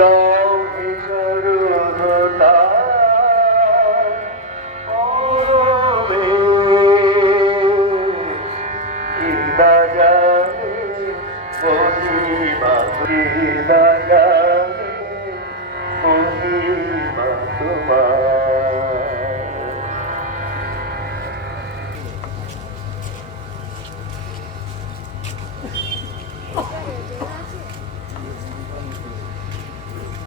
দাও হে করুণা পরমে কি না জানে মহিমা কি না জানে মহিমা তোমার